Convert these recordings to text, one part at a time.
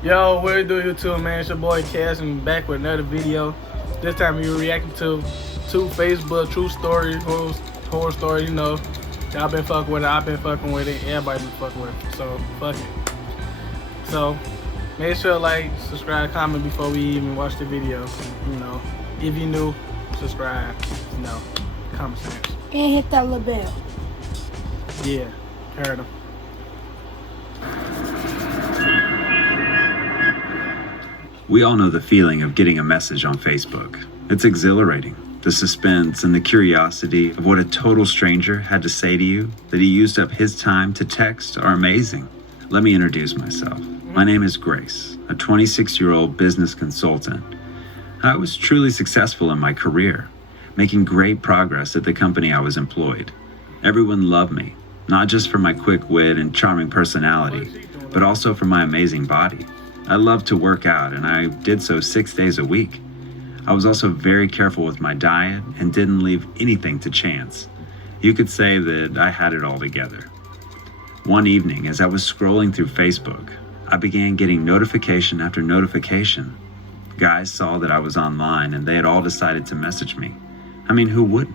Yo, what it do, YouTube, man? It's your boy Cass, and back with another video. This time we reacting to two Facebook true stories, horror stories. You know, y'all been fucking with it, I've been fucking with it, everybody been fucking with it. So fuck it. So make sure to like, subscribe, comment before we even watch the video. You know, if you new, subscribe. You know, common sense. And hit that little bell. Yeah, heard them. We all know the feeling of getting a message on Facebook. It's exhilarating. The suspense and the curiosity of what a total stranger had to say to you that he used up his time to text are amazing. Let me introduce myself. My name is Grace, a 26-year-old business consultant. I was truly successful in my career, making great progress at the company I was employed. Everyone loved me, not just for my quick wit and charming personality, but also for my amazing body. I loved to work out, and I did so 6 days a week. I was also very careful with my diet and didn't leave anything to chance. You could say that I had it all together. One evening, as I was scrolling through Facebook, I began getting notification after notification. Guys saw that I was online, and they had all decided to message me. I mean, who wouldn't?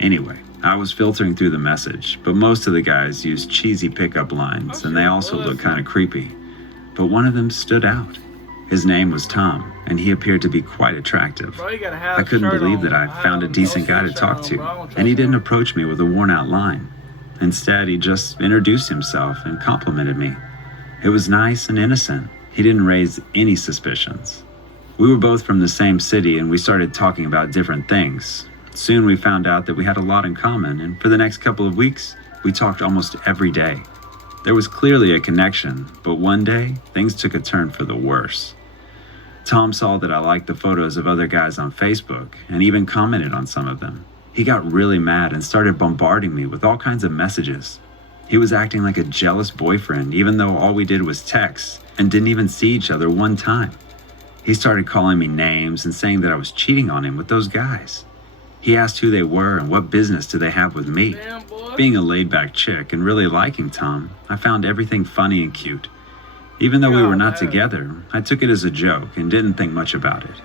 Anyway, I was filtering through the message, but most of the guys used cheesy pickup lines, and they also looked kind of creepy. But one of them stood out. His name was Tom, and he appeared to be quite attractive. I couldn't believe that I found a decent guy to talk to, and he didn't approach me with a worn-out line. Instead, he just introduced himself and complimented me. It was nice and innocent. He didn't raise any suspicions. We were both from the same city, and we started talking about different things. Soon we found out that we had a lot in common, and for the next couple of weeks, we talked almost every day. There was clearly a connection, but one day, things took a turn for the worse. Tom saw that I liked the photos of other guys on Facebook and even commented on some of them. He got really mad and started bombarding me with all kinds of messages. He was acting like a jealous boyfriend, even though all we did was text and didn't even see each other one time. He started calling me names and saying that I was cheating on him with those guys. He asked who they were and what business did they have with me. Being a laid-back chick and really liking Tom, I found everything funny and cute. Even though we were not together, I took it as a joke and didn't think much about it.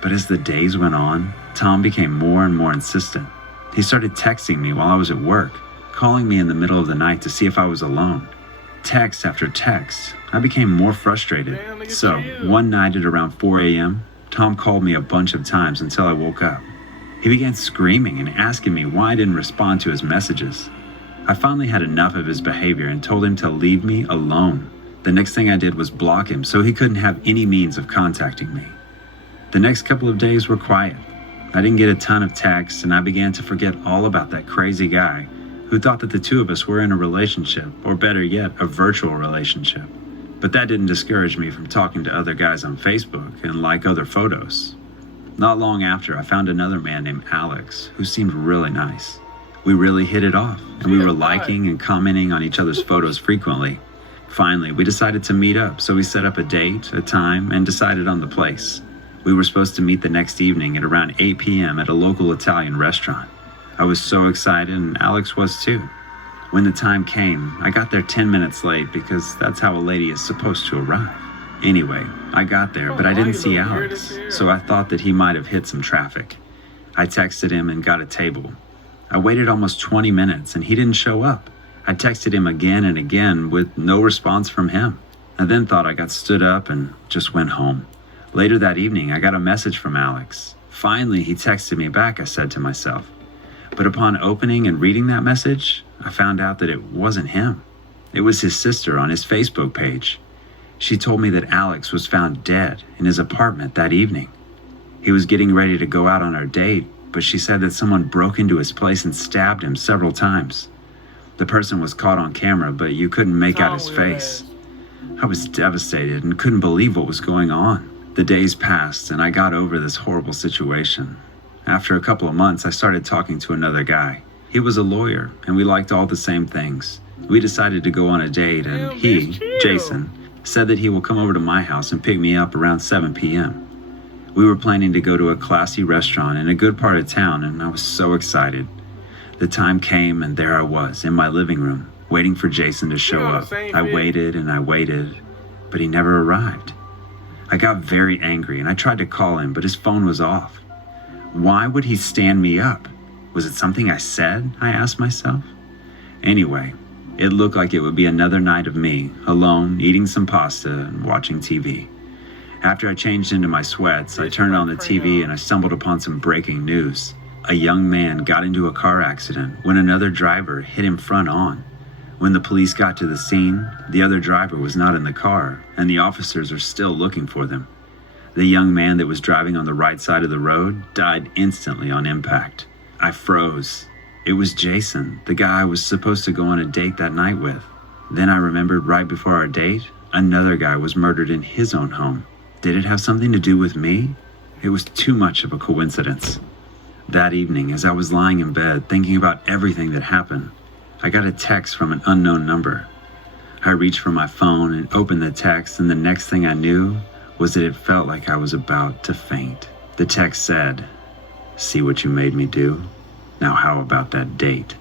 But as the days went on, Tom became more and more insistent. He started texting me while I was at work, calling me in the middle of the night to see if I was alone. Text after text, I became more frustrated. So, one night at around 4 a.m., Tom called me a bunch of times until I woke up. He began screaming and asking me why I didn't respond to his messages. I finally had enough of his behavior and told him to leave me alone. The next thing I did was block him so he couldn't have any means of contacting me. The next couple of days were quiet. I didn't get a ton of texts, and I began to forget all about that crazy guy who thought that the two of us were in a relationship, or better yet, a virtual relationship. But that didn't discourage me from talking to other guys on Facebook and like other photos. Not long after, I found another man named Alex who seemed really nice. We really hit it off, and we were liking and commenting on each other's photos frequently. Finally, we decided to meet up, so we set up a date, a time, and decided on the place. We were supposed to meet the next evening at around 8 p.m. at a local Italian restaurant. I was so excited, and Alex was too. When the time came, I got there 10 minutes late because that's how a lady is supposed to arrive. Anyway, I got there, but I didn't see Alex, so I thought that he might have hit some traffic. I texted him and got a table. I waited almost 20 minutes, and he didn't show up. I texted him again and again with no response from him. I then thought I got stood up and just went home. Later that evening, I got a message from Alex. Finally, he texted me back, I said to myself. But upon opening and reading that message, I found out that it wasn't him. It was his sister on his Facebook page. She told me that Alex was found dead in his apartment that evening. He was getting ready to go out on our date, but she said that someone broke into his place and stabbed him several times. The person was caught on camera, but you couldn't make out his face. I was devastated and couldn't believe what was going on. The days passed, and I got over this horrible situation. After a couple of months, I started talking to another guy. He was a lawyer, and we liked all the same things. We decided to go on a date, and he, Jason, said that he will come over to my house and pick me up around 7 p.m. We were planning to go to a classy restaurant in a good part of town, and I was so excited. The time came, and there I was in my living room, waiting for Jason to show up. I waited and I waited, but he never arrived. I got very angry and I tried to call him, but his phone was off. Why would he stand me up? Was it something I said? I asked myself. Anyway, it looked like it would be another night of me, alone, eating some pasta and watching TV. After I changed into my sweats, I turned on the TV and I stumbled upon some breaking news. A young man got into a car accident when another driver hit him front on. When the police got to the scene, the other driver was not in the car, and the officers are still looking for them. The young man that was driving on the right side of the road died instantly on impact. I froze. It was Jason, the guy I was supposed to go on a date that night with. Then I remembered right before our date, another guy was murdered in his own home. Did it have something to do with me? It was too much of a coincidence. That evening, as I was lying in bed thinking about everything that happened, I got a text from an unknown number. I reached for my phone and opened the text, and the next thing I knew was that it felt like I was about to faint. The text said, "See what you made me do? Now how about that date?"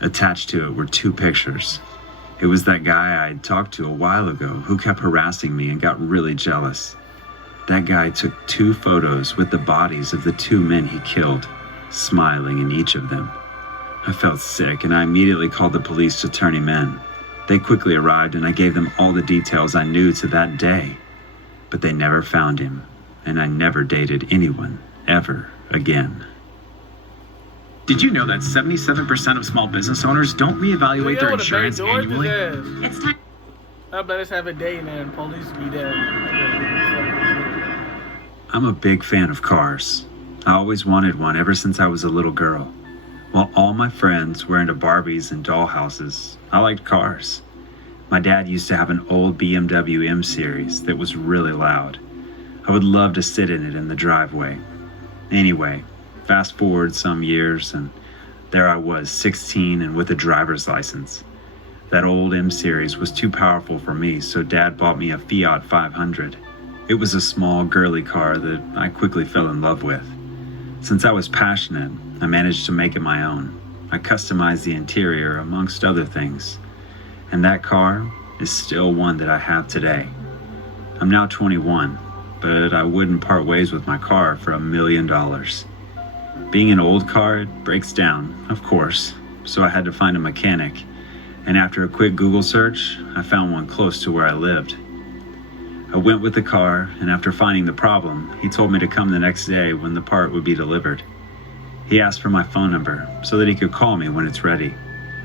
Attached to it were 2 pictures. It was that guy I had talked to a while ago who kept harassing me and got really jealous. That guy took 2 photos with the bodies of the 2 men he killed, smiling in each of them. I felt sick and I immediately called the police to turn him in. They quickly arrived and I gave them all the details I knew to that day. But they never found him, and I never dated anyone ever again. Did you know that 77% of small business owners don't reevaluate their insurance annually? It's time. I bet us have a day and then police be there. I'm a big fan of cars. I always wanted one ever since I was a little girl. While all my friends were into Barbies and dollhouses, I liked cars. My dad used to have an old BMW M Series that was really loud. I would love to sit in it in the driveway. Anyway, fast forward some years and there I was, 16 and with a driver's license. That old M Series was too powerful for me, so Dad bought me a Fiat 500. It was a small, girly car that I quickly fell in love with. Since I was passionate, I managed to make it my own. I customized the interior, amongst other things. And that car is still one that I have today. I'm now 21, but I wouldn't part ways with my car for $1 million. Being an old car, it breaks down, of course, so I had to find a mechanic. And after a quick Google search, I found one close to where I lived. I went with the car, and after finding the problem, he told me to come the next day when the part would be delivered. He asked for my phone number so that he could call me when it's ready.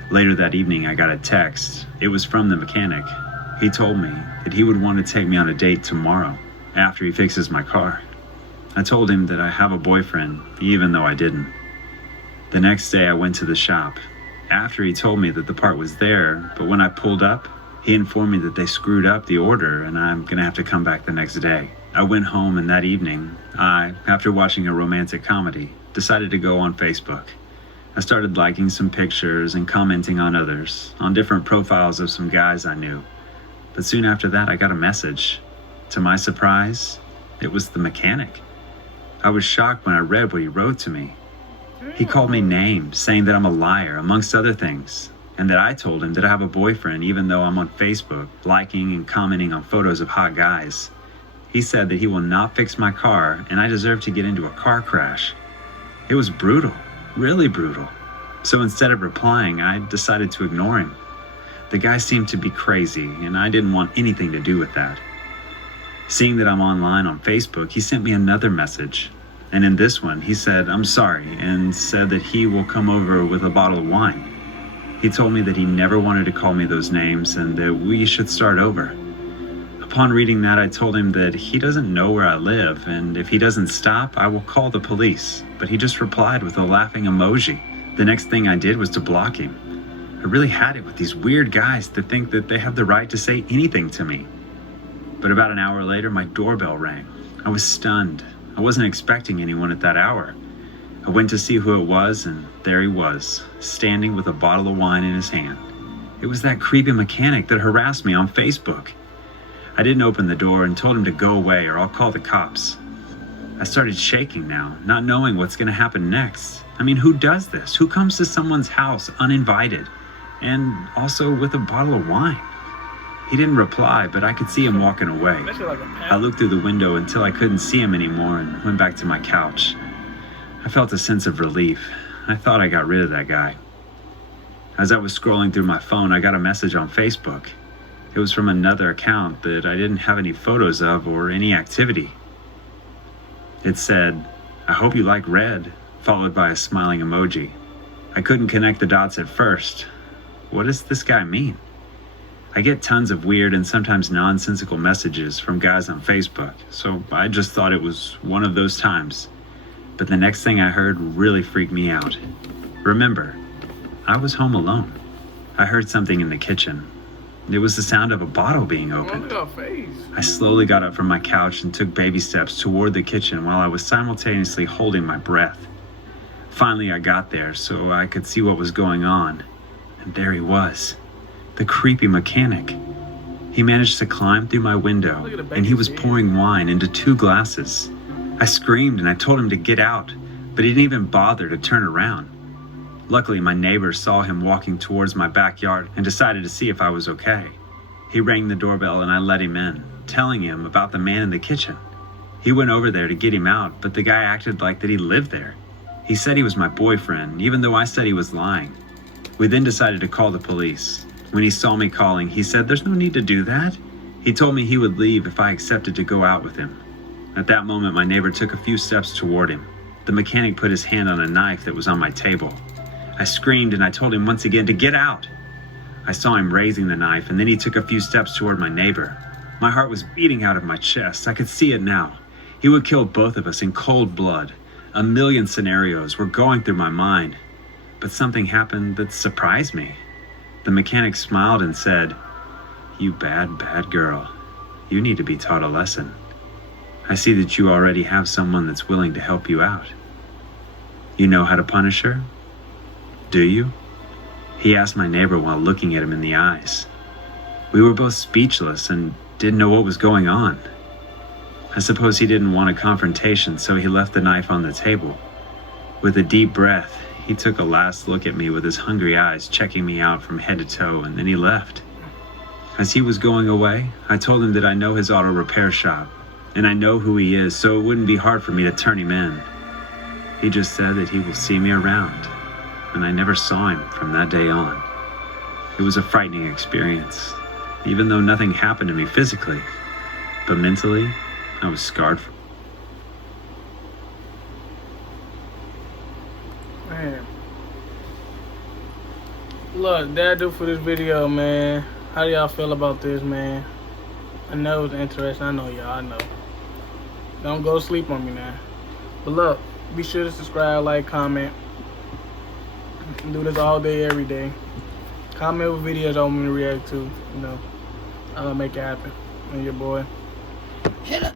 Later that evening, I got a text. It was from the mechanic. He told me that he would want to take me on a date tomorrow after he fixes my car. I told him that I have a boyfriend, even though I didn't. The next day, I went to the shop. After he told me that the part was there, but when I pulled up, he informed me that they screwed up the order and I'm gonna have to come back the next day. I went home, and that evening, after watching a romantic comedy, decided to go on Facebook. I started liking some pictures and commenting on others, on different profiles of some guys I knew. But soon after that, I got a message. To my surprise, it was the mechanic. I was shocked when I read what he wrote to me. He called me names, saying that I'm a liar, amongst other things, and that I told him that I have a boyfriend even though I'm on Facebook, liking and commenting on photos of hot guys. He said that he will not fix my car and I deserve to get into a car crash. It was brutal, really brutal. So instead of replying, I decided to ignore him. The guy seemed to be crazy, and I didn't want anything to do with that. Seeing that I'm online on Facebook, he sent me another message. And in this one, he said, "I'm sorry," and said that he will come over with a bottle of wine. He told me that he never wanted to call me those names and that we should start over. Upon reading that, I told him that he doesn't know where I live, and if he doesn't stop, I will call the police. But he just replied with a laughing emoji. The next thing I did was to block him. I really had it with these weird guys that think that they have the right to say anything to me. But about an hour later, my doorbell rang. I was stunned. I wasn't expecting anyone at that hour. I went to see who it was, and there he was, standing with a bottle of wine in his hand. It was that creepy mechanic that harassed me on Facebook. I didn't open the door and told him to go away or I'll call the cops. I started shaking now, not knowing what's going to happen next. I mean, who does this? Who comes to someone's house uninvited and also with a bottle of wine? He didn't reply, but I could see him walking away. That shit like a I pal. looked through the window until I couldn't see him anymore and went back to my couch. I felt a sense of relief. I thought I got rid of that guy. As I was scrolling through my phone, I got a message on Facebook. It was from another account that I didn't have any photos of or any activity. It said, "I hope you like red," followed by a smiling emoji. I couldn't connect the dots at first. What does this guy mean? I get tons of weird and sometimes nonsensical messages from guys on Facebook, so I just thought it was one of those times. But the next thing I heard really freaked me out. Remember, I was home alone. I heard something in the kitchen. It was the sound of a bottle being Oh, opened. look at her face. I slowly got up from my couch and took baby steps toward the kitchen while I was simultaneously holding my breath. Finally, I got there so I could see what was going on. And there he was, the creepy mechanic. He managed to climb through my window, and he was pouring wine into 2 glasses. I screamed and I told him to get out, but he didn't even bother to turn around. Luckily, my neighbor saw him walking towards my backyard and decided to see if I was okay. He rang the doorbell and I let him in, telling him about the man in the kitchen. He went over there to get him out, but the guy acted like that he lived there. He said he was my boyfriend, even though I said he was lying. We then decided to call the police. When he saw me calling, he said there's no need to do that. He told me he would leave if I accepted to go out with him. At that moment, my neighbor took a few steps toward him. The mechanic put his hand on a knife that was on my table. I screamed and I told him once again to get out. I saw him raising the knife, and then he took a few steps toward my neighbor. My heart was beating out of my chest. I could see it now. He would kill both of us in cold blood. A million scenarios were going through my mind. But something happened that surprised me. The mechanic smiled and said, "You bad, bad girl. You need to be taught a lesson. I see that you already have someone that's willing to help you out. You know how to punish her? Do you?" He asked my neighbor while looking at him in the eyes. We were both speechless and didn't know what was going on. I suppose he didn't want a confrontation, so he left the knife on the table. With a deep breath, he took a last look at me with his hungry eyes checking me out from head to toe, and then he left. As he was going away, I told him that I know his auto repair shop, and I know who he is, so it wouldn't be hard for me to turn him in. He just said that he will see me around, and I never saw him from that day on. It was a frightening experience, even though nothing happened to me physically, but mentally, I was scarred for. Man. Look, that'll do for this video, man. How do y'all feel about this, man? I know it's interesting. I know y'all. I know. Don't go sleep on me now. But look, be sure to subscribe, like, comment. Do this all day, every day. Comment with videos I want me to react to. You know, I'll make it happen. And your boy.